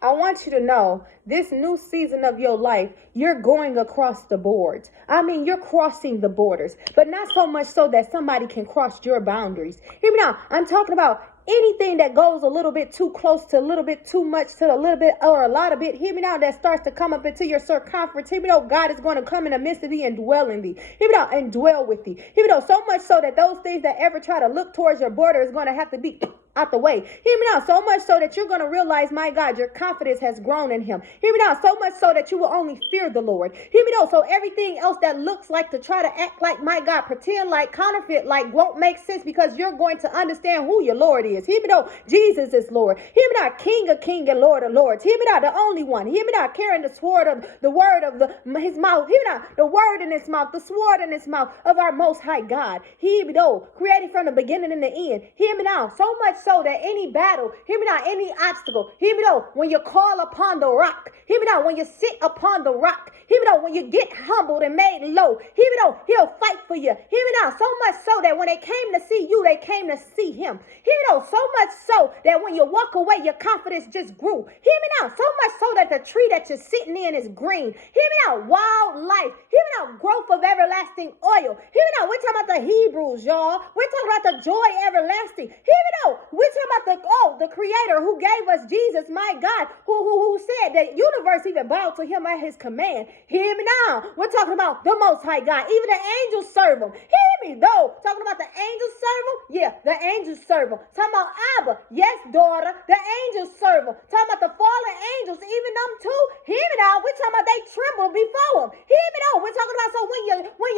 I want you to know this new season of your life, you're going across the boards. I mean, you're crossing the borders, but not so much so that somebody can cross your boundaries. Hear me now. I'm talking about anything that goes a little bit too close to a little bit too much to a little bit or a lot of it. Hear me now. That starts to come up into your circumference. Hear me now. God is going to come in the midst of thee and dwell in thee. Hear me now. And dwell with thee. Hear me now. So much so that those things that ever try to look towards your border is going to have to be out the way. Hear me now, so much so that you're going to realize, my God, your confidence has grown in him. Hear me now, so much so that you will only fear the Lord. Hear me now, so everything else that looks like to try to act like, my God, pretend like, counterfeit like, won't make sense because you're going to understand who your Lord is. Hear me now, Jesus is Lord. Hear me now, King of Kings and Lord of Lords. Hear me now, the only one. Hear me now, carrying the sword of the word of his mouth. Hear me now, the word in his mouth, the sword in his mouth of our most high God. Hear me now, created from the beginning and the end. Hear me now, so much so that any battle, hear me now, any obstacle, hear me now, when you call upon the rock, hear me now, when you sit upon the rock, hear me now, when you get humbled and made low, hear me now, he'll fight for you. Hear me now, so much so that when they came to see you, they came to see him. Hear me now, so much so that when you walk away, your confidence just grew. Hear me now, so much so that the tree that you're sitting in is green. Hear me now, wild life. Hear me now, growth of everlasting oil. Hear me now, we're talking about the Hebrews, y'all. We're talking about the joy everlasting. Hear me now, we're talking about the creator who gave us Jesus, my God, who said that universe even bowed to him at his command. Hear me now, we're talking about the most high God. Even the angels serve him. Hear me though, talking about the angels serve him. Yeah, the angels serve him. Talking about Abba, yes, daughter, the angels serve him. Talking about the fallen angels, even them too. Hear me now, we're talking about they tremble before him. Hear me now, we're talking about so when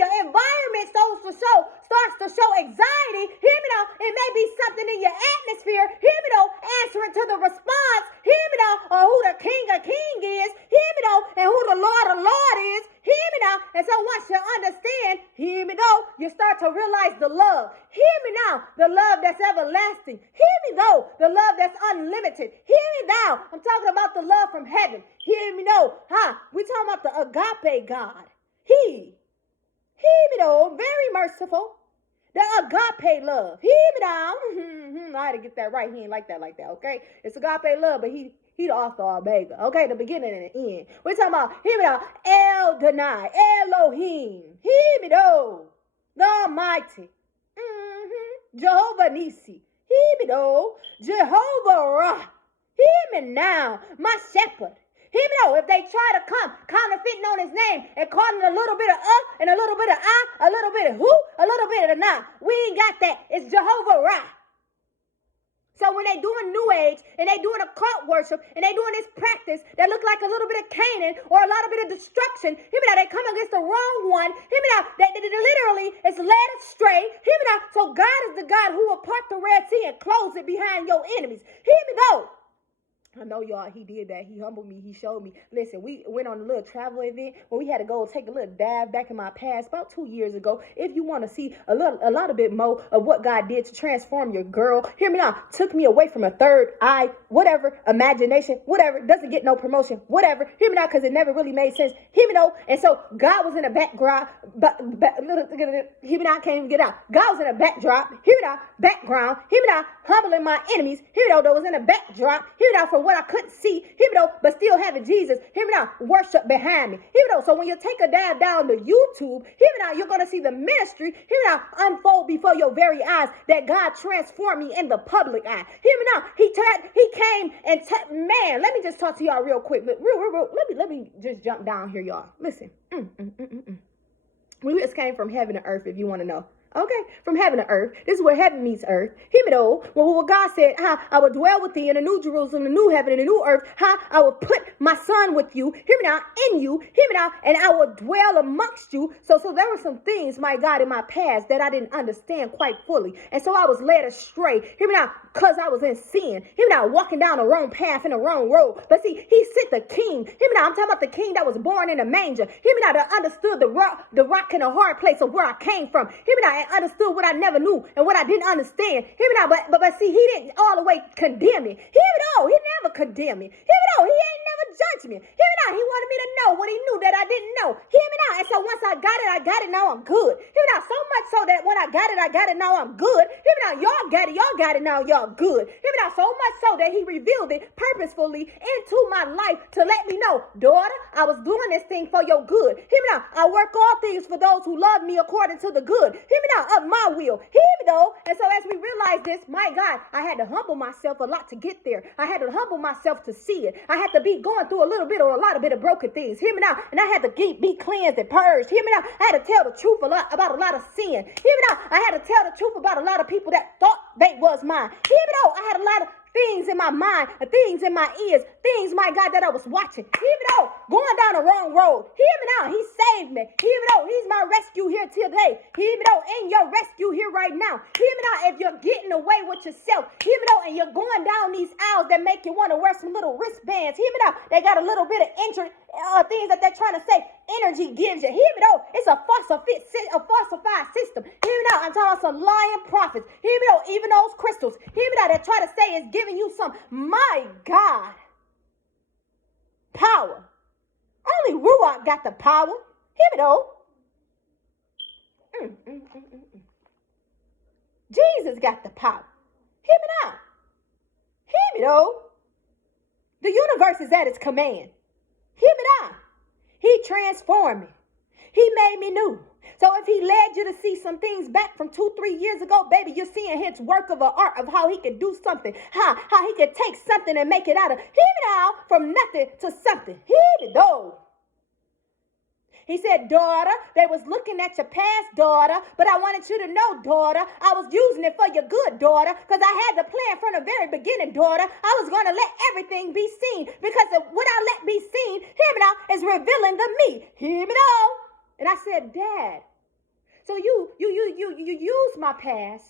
your environment starts to show anxiety, hear me now, it may be something in your atmosphere, hear me though, answering to the response, hear me now, or who the King of Kings is, hear me though, and who the Lord of Lord is, hear me now. And so once you understand, hear me though, you start to realize the love. Hear me now, the love that's everlasting. Hear me though, the love that's unlimited. Hear me now, I'm talking about the love from heaven. Hear me though, we're talking about the agape God. Hear me though, very merciful. The agape love. Hear me now. I had to get that right. He ain't like that, okay? It's agape love, but he the author of Omega. Okay, the beginning and the end. We're talking about, hear me now, El Danai, Elohim. Hear me though, the Almighty. Jehovah Nisi. Hear me though, Jehovah Ra. Hear me now, my shepherd. Hear me though, if they try to come counterfeiting on his name and calling a little bit of and a little bit of a little bit of who, a little bit of nah, we ain't got that. It's Jehovah Ra. So when they doing New Age and they doing occult worship and they doing this practice that look like a little bit of Canaan or a lot of bit of destruction, hear me now, they come against the wrong one. Hear me now, they literally is led astray. Hear me now, so God is the God who will part the Red Sea and close it behind your enemies. Hear me though. I know y'all, he did that. He humbled me. He showed me. Listen, we went on a little travel event where we had to go take a little dive back in my past about 2 years ago. If you want to see a lot bit more of what God did to transform your girl, hear me now. Took me away from a third eye, whatever, imagination, whatever. Doesn't get no promotion, whatever. Hear me now, because it never really made sense. Hear me though. And so God was in the background. Hear me now, I can't even get out. God was in the backdrop. Hear me now, background. Hear me now, humbling my enemies. Hear me though, that was in the backdrop. Hear me now, for what I couldn't see, hear me though, but still having Jesus, hear me now, worship behind me, hear me though. So when you take a dive down to YouTube, hear me now, you're going to see the ministry, hear me now, unfold before your very eyes, that God transformed me in the public eye. Hear me now, he came and man, let me just talk to y'all real quick, but real, let me just jump down here, y'all. Listen, we just came from heaven to earth, if you want to know. Okay, from heaven to earth. This is where heaven meets earth. Hear me though. Well, what God said, I will dwell with thee in the new Jerusalem, the new heaven, and the new earth. I will put my son with you. Hear me now, in you. Hear me now, and I will dwell amongst you. So there were some things, my God, in my past that I didn't understand quite fully. And so I was led astray. Hear me now, because I was in sin. Hear me now, walking down the wrong path in the wrong road. But see, he sent the king. Hear me now, I'm talking about the king that was born in a manger. Hear me now, that understood the rock in the hard place of where I came from. Hear me now, and understood what I never knew and what I didn't understand. Hear me now, but see, he didn't all the way condemn me. Hear me though, he never condemned me. Hear me though, he ain't never judgment. Hear me now. He wanted me to know what he knew that I didn't know. Hear me now. And so once I got it, now I'm good. Hear me now. So much so that when I got it, now I'm good. Hear me now. Y'all got it, now y'all good. Hear me now. So much so that he revealed it purposefully into my life to let me know, daughter, I was doing this thing for your good. Hear me now. I work all things for those who love me according to the good. Hear me now. Of my will. Hear me though. And so as we realize this, my God, I had to humble myself a lot to get there. I had to humble myself to see it. I had to be going through a little bit or a lot of bit of broken things. Hear me now. And I had to be cleansed and purged. Hear me now. I had to tell the truth about a lot of sin. Hear me now. I had to tell the truth about a lot of people that thought they was mine. Hear me though. I had a lot of things in my mind, things in my ears, things, my God, that I was watching. Hear me though. Going down the wrong road. Hear me now. He saved me. Hear me though. He's my rescue here today. Hear me though. In your rescue here right now. Hear me now. If you're getting away with yourself, hear me though. And you're going down these aisles that make you want to wear some little wristbands. Hear me now. They got a little bit of things that they're trying to say energy gives you. Hear me though. It's a falsified system. Hear me now. I'm talking about some lying prophets. Hear me though. Even those crystals. Hear me now. They try to say it's giving you some, my God, power. Only Ruach got the power. Hear me though. Jesus got the power. Hear me now. Hear me though. The universe is at his command. Hear me now. He transformed me. He made me new. So if he led you to see some things back from 2-3 years ago, baby, you're seeing his work of art of how he could do something, how he could take something and make it out of, hear me now, from nothing to something. Hear me though. He said, daughter, they was looking at your past, daughter, but I wanted you to know, daughter, I was using it for your good, daughter, because I had the plan from the very beginning, daughter. I was going to let everything be seen, because what I let be seen, hear me now, is revealing the me. Hear me now. And I said, Dad, so you used my past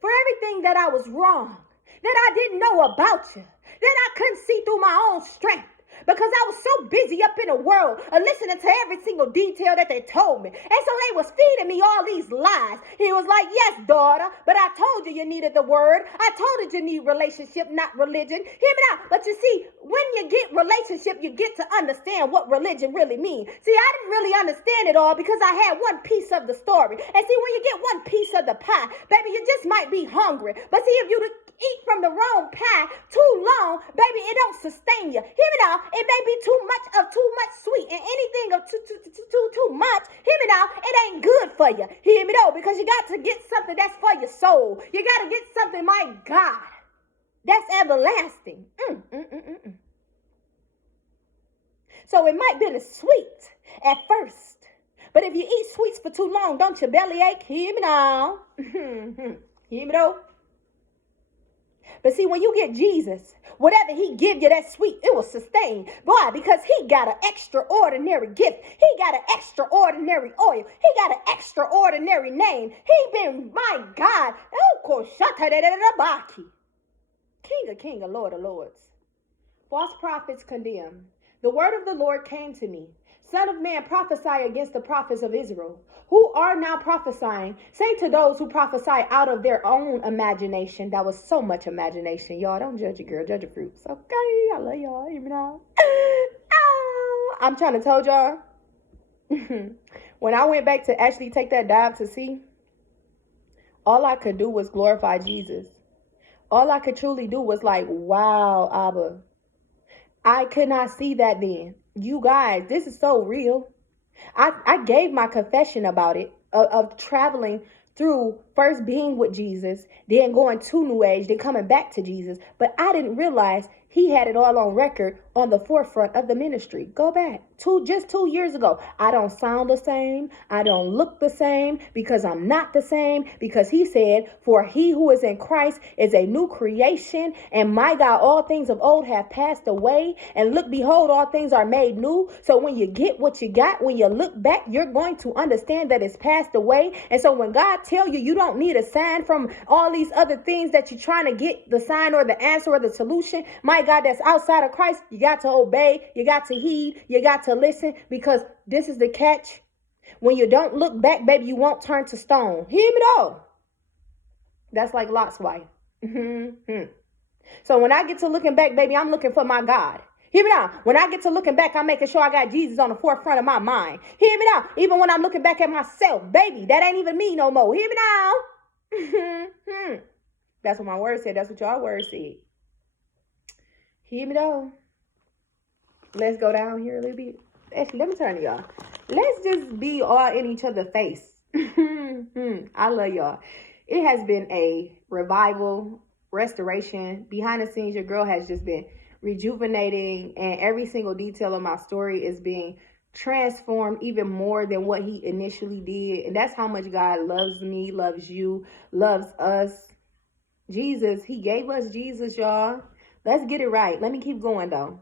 for everything that I was wrong, that I didn't know about you, that I couldn't see through my own strength. Because I was so busy up in the world listening to every single detail that they told me. And so they was feeding me all these lies. He was like, yes, daughter, but I told you needed the word. I told you need relationship, not religion. Hear me out. But you see, when you get relationship, you get to understand what religion really means. See, I didn't really understand it all because I had one piece of the story. And see, when you get one piece of the pie, baby, you just might be hungry. But see, if you eat from the wrong pie too long, baby, it don't sustain you. Hear me now. It may be too much sweet, and anything of too much, hear me now, it ain't good for you. Hear me though, because you got to get something that's for your soul. You got to get something, my God, that's everlasting. So it might be sweet at first, but if you eat sweets for too long, don't your belly ache? Hear me now. Hear me though. But see, when you get Jesus, whatever he give you that's sweet, it will sustain. Why? Because he got an extraordinary gift. He got an extraordinary oil. He got an extraordinary name. He been, my God, King of Lords. False prophets condemn. The word of the Lord came to me. Son of man, prophesy against the prophets of Israel, who are now prophesying. Say to those who prophesy out of their own imagination. That was so much imagination, y'all. Don't judge your girl, judge your fruits. Okay, I love y'all, even now. I'm trying to tell y'all. When I went back to actually take that dive to see, all I could do was glorify Jesus. All I could truly do was like, wow, Abba. I could not see that then. You guys, this is so real. I gave my confession about it, of traveling through first being with Jesus, then going to New Age, then coming back to Jesus. But I didn't realize he had it all on record on the forefront of the ministry. Go back just 2 years ago. I don't sound the same. I don't look the same because I'm not the same, because he said, for he who is in Christ is a new creation. And my God, all things of old have passed away. And look, behold, all things are made new. So when you get what you got, when you look back, you're going to understand that it's passed away. And so when God tell you, you don't need a sign from all these other things that you're trying to get the sign or the answer or the solution, my God, that's outside of Christ, you got to obey, you got to heed, you got to listen, because this is the catch. When you don't look back, baby, you won't turn to stone. Hear me though. That's like Lot's wife. So when I get to looking back, baby, I'm looking for my God. Hear me now. When I get to looking back, I'm making sure I got Jesus on the forefront of my mind. Hear me now. Even when I'm looking back at myself, baby, that ain't even me no more. Hear me now. That's what my word said. That's what y'all word said. Hear me though. Let's go down here a little bit. Actually, let me turn to y'all. Let's just be all in each other's face. I love y'all. It has been a revival, restoration. Behind the scenes, your girl has just been rejuvenating, and every single detail of my story is being transformed even more than what he initially did. And that's how much God loves me, loves you, loves us. Jesus, he gave us Jesus, y'all. Let's get it right. Let me keep going though.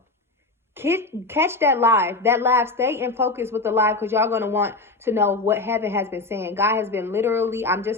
Catch that live. Stay in focus with the live, because y'all going to want to know what heaven has been saying. God has been literally, I'm just